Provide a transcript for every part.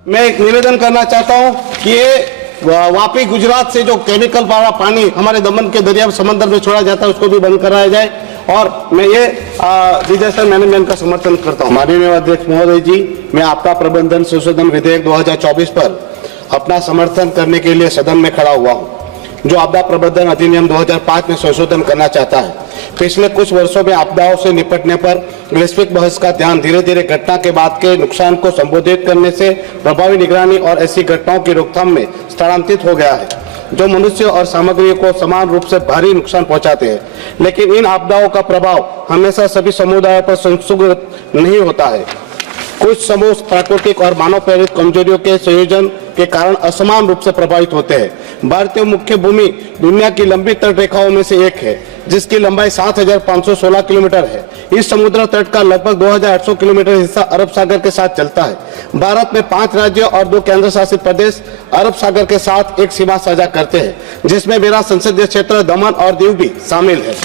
मैं एक निवेदन करना चाहता हूं कि ये वापी गुजरात से जो केमिकल वाला पानी हमारे दमन के दरिया समंदर में छोड़ा जाता है उसको भी बंद कराया जाए। और मैं ये डिजास्टर मैनेजमेंट का समर्थन करता हूं। माननीय अध्यक्ष महोदय जी, मैं आपदा प्रबंधन संशोधन विधेयक 2024 पर अपना समर्थन करने के लिए सदन में खड़ा हुआ हूं, जो आपदा प्रबंधन अधिनियम 2005 में संशोधन करना चाहता है। पिछले कुछ वर्षों में आपदाओं से निपटने पर वैश्विक बहस का ध्यान धीरे धीरे घटना के बाद के नुकसान को संबोधित करने से प्रभावी निगरानी और ऐसी घटनाओं की रोकथाम में स्थानांतरित हो गया है, जो मनुष्य और सामग्री को समान रूप से भारी नुकसान पहुंचाते हैं। लेकिन इन आपदाओं का प्रभाव हमेशा सभी समुदायों पर संतुलित नहीं होता है। कुछ समूह प्राकृतिक और मानव प्रेरित कमजोरियों के संयोजन के कारण असमान रूप से प्रभावित होते हैं। भारतीय मुख्य भूमि दुनिया की लंबी तट रेखाओं में से एक है, जिसकी लंबाई 7,516 किलोमीटर है। इस समुद्र तट का लगभग 2,800 किलोमीटर हिस्सा अरब सागर के साथ चलता है। भारत में 5 राज्य और 2 केंद्र शासित प्रदेश अरब सागर के साथ एक सीमा साझा करते हैं, जिसमें मेरा संसदीय क्षेत्र दमन और दीव भी शामिल है।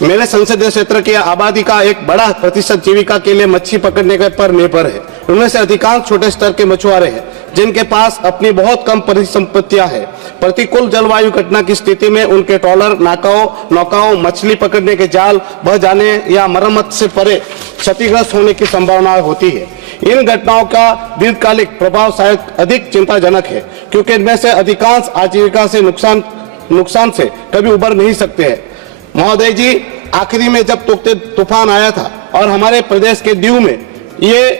मेरे संसदीय क्षेत्र की आबादी का एक बड़ा प्रतिशत जीविका के लिए मच्छी पकड़ने पर निर्भर है। उनमें से अधिकांश छोटे स्तर के मछुआरे हैं, जिनके पास अपनी बहुत कम परिसंपत्तियां हैं। प्रतिकूल जलवायु घटना की स्थिति में उनके ट्रॉलर, नौकाओं, मछली पकड़ने के जाल बह जाने या मरम्मत से परे क्षतिग्रस्त होने की संभावना होती है। इन घटनाओं का दीर्घकालिक प्रभाव शायद अधिक चिंताजनक है, क्योंकि इनमें से अधिकांश आजीविका से नुकसान से कभी उबर नहीं सकते हैं। महोदय जी, आखिरी में जब तोकते तूफान आया था और हमारे प्रदेश के दीव में ये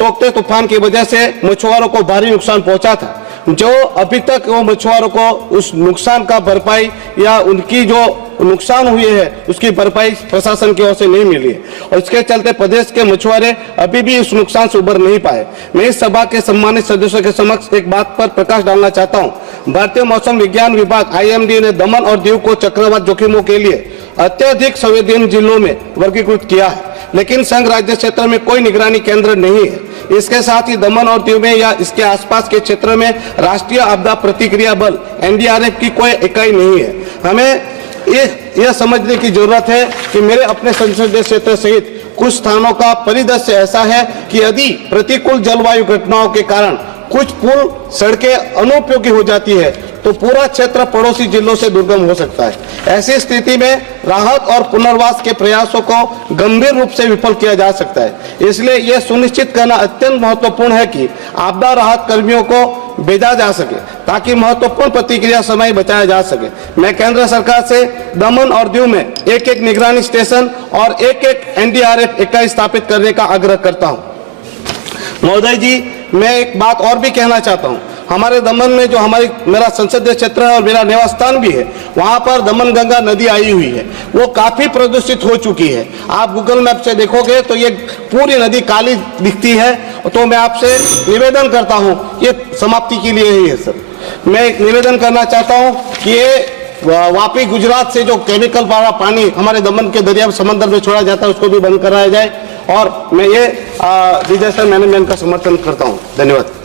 तोकते तूफान की वजह से मछुआरों को भारी नुकसान पहुंचा था, जो अभी तक वो मछुआरों को उस नुकसान का भरपाई या उनकी जो नुकसान हुई है उसकी भरपाई प्रशासन की ओर से नहीं मिली है, और इसके चलते प्रदेश के मछुआरे अभी भी उस नुकसान से उबर नहीं पाए। मैं इस सभा के सम्मानित सदस्यों के समक्ष एक बात पर प्रकाश डालना चाहता हूं। भारतीय मौसम विज्ञान विभाग IMD ने दमन और दीव को चक्रवात जोखिमों के लिए अत्यधिक संवेदनशील जिलों में वर्गीकृत किया है, लेकिन संघ राज्य क्षेत्र में कोई निगरानी केंद्र नहीं है। इसके साथ ही दमन और दीव में या इसके आसपास के क्षेत्र में राष्ट्रीय आपदा प्रतिक्रिया बल NDRF की कोई इकाई नहीं है। हमें यह समझने की जरूरत है कि मेरे अपने संसदीय क्षेत्र सहित कुछ स्थानों का परिदृश्य ऐसा है कि यदि प्रतिकूल जलवायु घटनाओं के कारण कुछ पुल सड़कें अनुपयोगी हो जाती है तो पूरा क्षेत्र पड़ोसी जिलों से दुर्गम हो सकता है। ऐसी स्थिति में राहत और पुनर्वास के प्रयासों को गंभीर रूप से विफल किया जा सकता है। इसलिए यह सुनिश्चित करना अत्यंत महत्वपूर्ण है कि आपदा राहत कर्मियों को भेजा जा सके, ताकि महत्वपूर्ण प्रतिक्रिया समय बचाया जा सके। मैं केंद्र सरकार से दमन और दीव में एक निगरानी स्टेशन और एक NDRF इकाई स्थापित करने का आग्रह करता हूँ। महोदय जी, मैं एक बात और भी कहना चाहता हूँ। हमारे दमन में जो मेरा संसदीय क्षेत्र है और मेरा निवास स्थान भी है, वहां पर दमन गंगा नदी आई हुई है, वो काफी प्रदूषित हो चुकी है। आप गूगल मैप से देखोगे तो ये पूरी नदी काली दिखती है। तो मैं आपसे निवेदन करता हूं, ये समाप्ति के लिए ही है सर। मैं एक निवेदन करना चाहता हूं कि ये वापी गुजरात से जो केमिकल वाला पानी हमारे दमन के दरिया समंदर में छोड़ा जाता है उसको भी बंद कराया जाए। और मैं ये डिजास्टर मैनेजमेंट का समर्थन करता हूँ। धन्यवाद।